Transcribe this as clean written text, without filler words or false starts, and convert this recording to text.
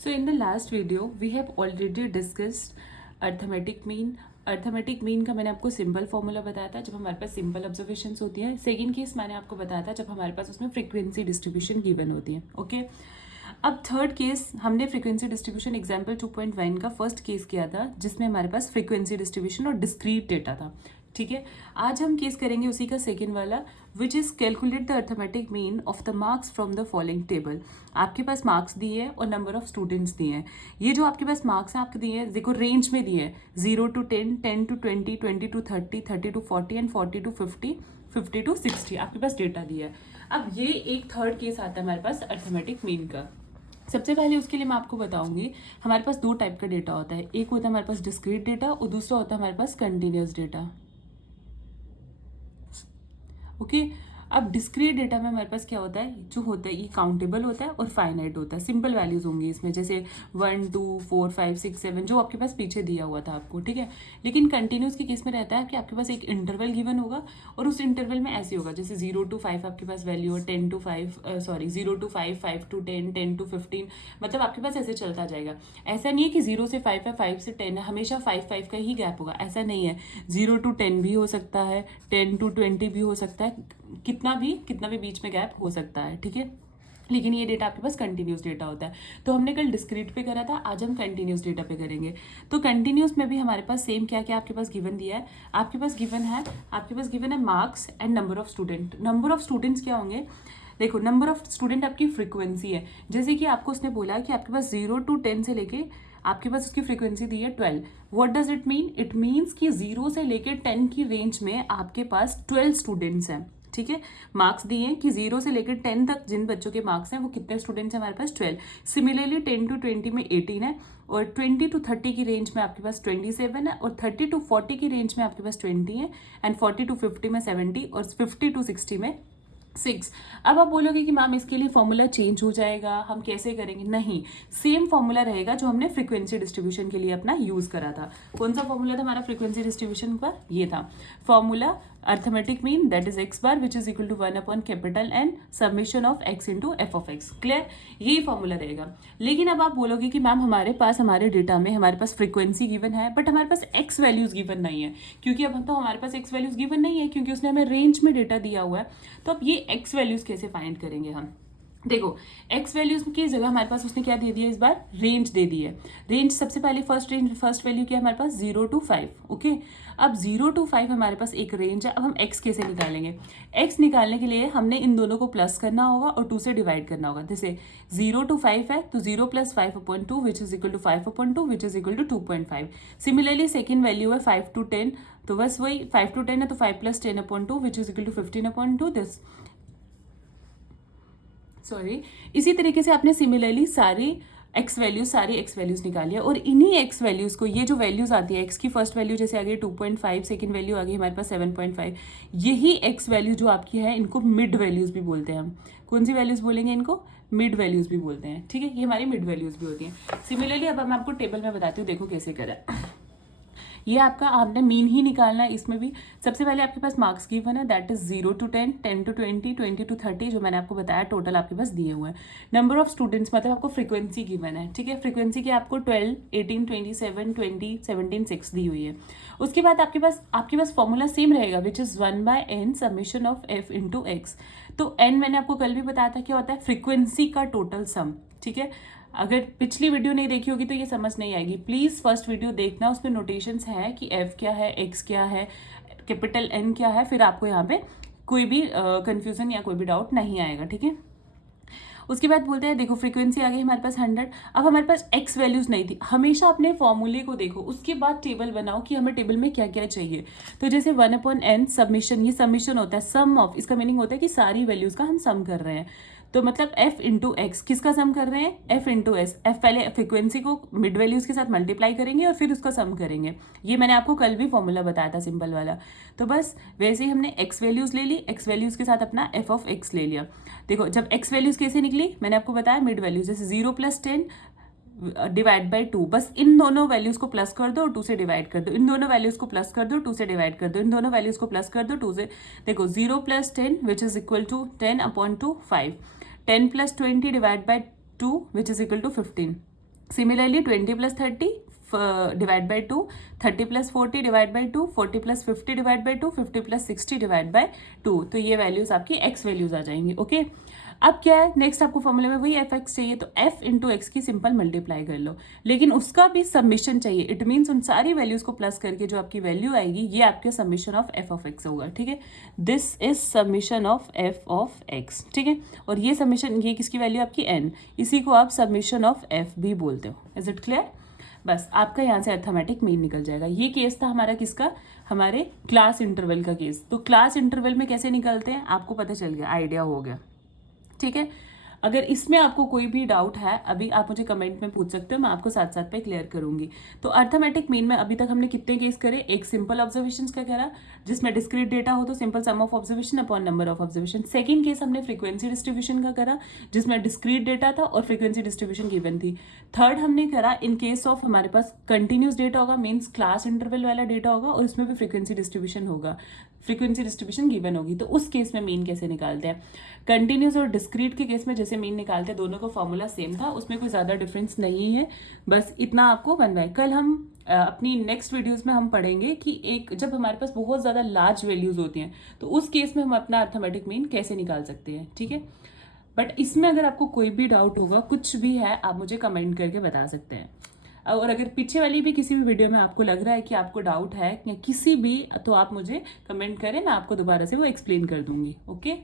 So in the last video we have already discussed arithmetic mean. Arithmetic mean का मैंने आपको simple formula बताया था जब हमारे पास सिंपल ऑब्जर्वेशंस होती है. सेकंड केस मैंने आपको बताया था जब हमारे पास उसमें फ्रीक्वेंसी डिस्ट्रीब्यूशन गिवन होती है. ओके. अब थर्ड केस हमने फ्रीक्वेंसी डिस्ट्रीब्यूशन एग्जाम्पल 2.1 का फर्स्ट केस किया था जिसमें हमारे पास फ्रीक्वेंसी डिस्ट्रीब्यूशन और डिस्क्रीट डेटा था. ठीक है. आज हम केस करेंगे उसी का सेकेंड वाला which is calculate the arithmetic mean of the marks from the following table. आपके पास मार्क्स दिए हैं और नंबर ऑफ स्टूडेंट्स दिए हैं. ये जो आपके पास मार्क्स हैं आपके दिए हैं देखो रेंज में दिए हैं 0 to 10, 10 to 20, 20 to 30, 30 to 40 and 40 to 50, 50 to 60 आपके पास डेटा दिया है. अब ये एक थर्ड केस आता है हमारे पास अर्थमेटिक मीन का. सबसे पहले उसके लिए मैं आपको बताऊंगी हमारे पास दो टाइप का डेटा होता है. एक होता है हमारे पास डिस्क्रीट डेटा और दूसरा होता है हमारे पास कंटिन्यूस डेटा. ओके. अब डिस्क्रीट डेटा में हमारे पास क्या होता है जो होता है ये काउंटेबल होता है और फाइनाइट होता है. सिंपल वैल्यूज होंगी इसमें जैसे 1 2 4 5 6 7 जो आपके पास पीछे दिया हुआ था आपको. ठीक है. लेकिन कंटिन्यूस के केस में रहता है कि आपके पास एक इंटरवल गिवन होगा और उस इंटरवल में ऐसे होगा जैसे 0 to 5 आपके पास वैल्यू है 10 to 5 0 to 5 5 to 10 10 to 15 मतलब आपके पास ऐसे चलता जाएगा. ऐसा नहीं है कि 0 से 5 है 5 से 10 है हमेशा 5 का ही गैप होगा. ऐसा नहीं है. 0 to 10 भी हो सकता है 10 to 20 भी हो सकता है. कितना भी बीच में गैप हो सकता है. ठीक है. लेकिन ये डेटा आपके पास कंटिन्यूस डेटा होता है. तो हमने कल डिस्क्रीट पे करा था आज हम कंटिन्यूस डेटा पे करेंगे. तो कंटिन्यूस में भी हमारे पास सेम क्या क्या आपके पास गिवन दिया है. आपके पास गिवन है marks and number of student. Number of students क्या होंगे देखो नंबर ऑफ स्टूडेंट आपकी फ्रीक्वेंसी है. जैसे कि आपको उसने बोला कि आपके पास 0 to 10 से लेके आपके पास उसकी फ्रीक्वेंसी दी है 12. What does it mean. It means कि 0 से लेके 10 की रेंज में आपके पास 12 स्टूडेंट्स हैं. ठीक है. मार्क्स दिए हैं कि 0 से लेकर 10 तक जिन बच्चों के मार्क्स हैं वो कितने स्टूडेंट्स हैं हमारे पास 12. सिमिलरली 10 to 20 में 18 है और 20 to 30 की रेंज में आपके पास 27 है और 30 to 40 की रेंज में आपके पास 20 है एंड 40 to 50 में 70 और 50 to 60 में 6. अब आप बोलोगे कि मैम इसके लिए फॉर्मूला चेंज हो जाएगा हम कैसे करेंगे. नहीं. सेम फॉर्मूला रहेगा जो हमने फ्रीक्वेंसी डिस्ट्रीब्यूशन के लिए अपना यूज करा था. कौन सा फॉर्मूला था हमारा फ्रीक्वेंसी डिस्ट्रीब्यूशन का. ये था formula arithmetic mean that is x bar which is equal to 1 upon capital N summation of x into f of x. Clear. यही फॉर्मूला रहेगा. लेकिन अब आप बोलोगे कि मैम हमारे डेटा में हमारे पास फ्रीक्वेंसी गिवन है बट हमारे पास x वैल्यूज गिवन नहीं है. क्योंकि अब तो हमारे पास x वैल्यूज गिवन नहीं है क्योंकि उसने हमें रेंज में डेटा दिया हुआ है. तो अब ये x वैल्यूज कैसे फाइंड करेंगे हम. देखो x वैल्यूज की जगह हमारे पास उसने क्या दे दिया इस बार रेंज दे दी है. रेंज सबसे पहले फर्स्ट वैल्यू क्या है हमारे पास 0 to 5. ओके. अब 0 to 5 हमारे पास एक रेंज है. अब हम x कैसे निकालेंगे. x निकालने के लिए हमने इन दोनों को प्लस करना होगा और 2 से डिवाइड करना होगा. जैसे 0 to 5 है तो 0 plus 5 upon 2 which is equal to 5 upon 2 which is equal to 2.5. Similarly second value है 5 to 10 तो बस वही 5 to 10 है तो 5 plus 10 upon 2 which is equal to 15 upon 2 this इसी तरीके से आपने सिमिलरली सारी एक्स वैल्यूज निकाली है और इन्हीं एक्स वैल्यूज को ये जो वैल्यूज आती है एक्स की फर्स्ट वैल्यू जैसे आ गई 2.5 सेकंड वैल्यू आ गई हमारे पास 7.5. यही एक्स वैल्यू जो आपकी है इनको मिड वैल्यूज भी बोलते हैं हम. कौन सी वैल्यूज बोलेंगे इनको. मिड वैल्यूज भी बोलते हैं. ठीक है. ये हमारी मिड वैल्यूज भी होती हैं. सिमिलरली अब मैं आपको टेबल में बताती हूँ देखो कैसे करें. ये आपका आपने मीन ही निकालना है. इसमें भी सबसे पहले आपके पास मार्क्स गिवन है that is 0 to 10, 10 to 20, 20 to 30 जो मैंने आपको बताया टोटल आपके पास दिए हुए हैं. नंबर ऑफ स्टूडेंट्स मतलब आपको फ्रीक्वेंसी गिवन है. ठीक है. फ्रीक्वेंसी की आपको 12 18 27 20 17 6 दी हुई है. उसके बाद आपके पास फॉर्मूला सेम रहेगा which is 1/n summation of f into x. तो n मैंने आपको कल भी बताया था क्या होता है फ्रीक्वेंसी का टोटल सम. ठीक है. अगर पिछली वीडियो नहीं देखी होगी तो ये समझ नहीं आएगी. प्लीज फर्स्ट वीडियो देखना. उसमें नोटेशंस हैं कि f क्या है x क्या है कैपिटल N क्या है. फिर आपको यहाँ पे कोई भी कंफ्यूजन या कोई भी डाउट नहीं आएगा. ठीक है. उसके बाद बोलते हैं देखो फ्रीक्वेंसी आ गई हमारे पास 100. अब हमारे पास x वैल्यूज नहीं थी. हमेशा अपने फॉर्मूले को देखो उसके बाद टेबल बनाओ कि हमें टेबल में क्या क्या चाहिए. तो जैसे 1/n सबमिशन ये सबमिशन होता है सम ऑफ. इसका मीनिंग होता है कि सारी वैल्यूज का हम सम कर रहे हैं. तो मतलब f इंटू एक्स किसका सम कर रहे हैं f इंटू एस. f पहले फ्रीक्वेंसी को मिड वैल्यूज के साथ मल्टीप्लाई करेंगे और फिर उसका सम करेंगे. ये मैंने आपको कल भी फॉर्मूला बताया था सिंपल वाला. तो बस वैसे ही हमने x वैल्यूज ले ली. x वैल्यूज के साथ अपना f ऑफ x ले लिया. देखो जब x वैल्यूज कैसे निकली मैंने आपको बताया मिड वैल्यूज जैसे 0 plus 10 डिवाइड बाई 2. बस इन दोनों वैल्यूज को प्लस कर दो और 2 से डिवाइड कर दो. इन दोनों वैल्यूज को प्लस कर दो 2 से डिवाइड कर दो. इन दोनों वैल्यूज को प्लस कर दो 2 से. देखो 0 plus 10 which is equal to 10 upon 2 5. 10 plus 20 divide by 2 which is equal to 15. Similarly 20 plus 30 divide by 2, 30 plus 40 divide by 2, 40 plus 50 divide by 2, 50 plus 60 divide by 2। तो ये वैल्यूज आपकी एक्स वैल्यूज आ जाएंगी। Okay, अब क्या है नेक्स्ट, आपको फॉर्मूले में वही एफ एक्स चाहिए, तो एफ इंटू एक्स की सिंपल मल्टीप्लाई कर लो, लेकिन उसका भी सबमिशन चाहिए। इट मीन्स उन सारी वैल्यूज को प्लस करके जो आपकी वैल्यू आएगी ये आपके submission of F of x होगा। ठीक है, this is submission of F of x. ठीक है, और ये सबमिशन, ये किसकी वैल्यू आपकी एन, इसी को आप सबमिशन ऑफ एफ भी बोलते हो। Is it clear? बस आपका यहाँ से अर्थमेटिक मीन निकल जाएगा। ये केस था हमारा किसका, हमारे क्लास इंटरवल का केस। तो क्लास इंटरवल में कैसे निकलते हैं आपको पता चल गया, आइडिया हो गया। ठीक है, अगर इसमें आपको कोई भी डाउट है अभी आप मुझे कमेंट में पूछ सकते हो, मैं आपको साथ साथ पे क्लियर करूंगी। तो अर्थमेटिक मीन में अभी तक हमने कितने केस करे, एक सिंपल ऑब्जर्वेशंस का करा जिसमें डिस्क्रीट डेटा हो तो simple some of observation upon number of observation. Second case हमने फ्रीक्वेंसी डिस्ट्रीब्यूशन का करा जिसमें डिस्क्रीट डेटा था और फ्रीक्वेंसी डिस्ट्रीब्यूशन गिवन थी। थर्ड हमने करा इन केस ऑफ हमारे पास कंटिन्यूस डेटा होगा, मीन्स क्लास इंटरवल वाला डेटा होगा और उसमें भी फ्रीक्वेंसी डिस्ट्रीब्यूशन होगा, फ्रीक्वेंसी डिस्ट्रीब्यूशन गिवन होगी, तो उस केस में मीन कैसे निकालते हैं। कंटिन्यूस और डिस्क्रीट के केस में जैसे मीन निकालते हैं दोनों का फॉर्मूला सेम था, उसमें कोई ज़्यादा डिफरेंस नहीं है, बस इतना आपको बनना है। कल हम अपनी नेक्स्ट वीडियोस में हम पढ़ेंगे कि एक जब हमारे पास बहुत ज़्यादा लार्ज वैल्यूज होती हैं तो उस केस में हम अपना अर्थमेटिक मीन कैसे निकाल सकते हैं। ठीक है, बट इसमें अगर आपको कोई भी डाउट होगा, कुछ भी है, आप मुझे कमेंट करके बता सकते हैं। और अगर पीछे वाली भी किसी भी वीडियो में आपको लग रहा है कि आपको डाउट है या किसी भी, तो आप मुझे कमेंट करें, मैं आपको दोबारा से वो एक्सप्लेन कर दूंगी। ओके।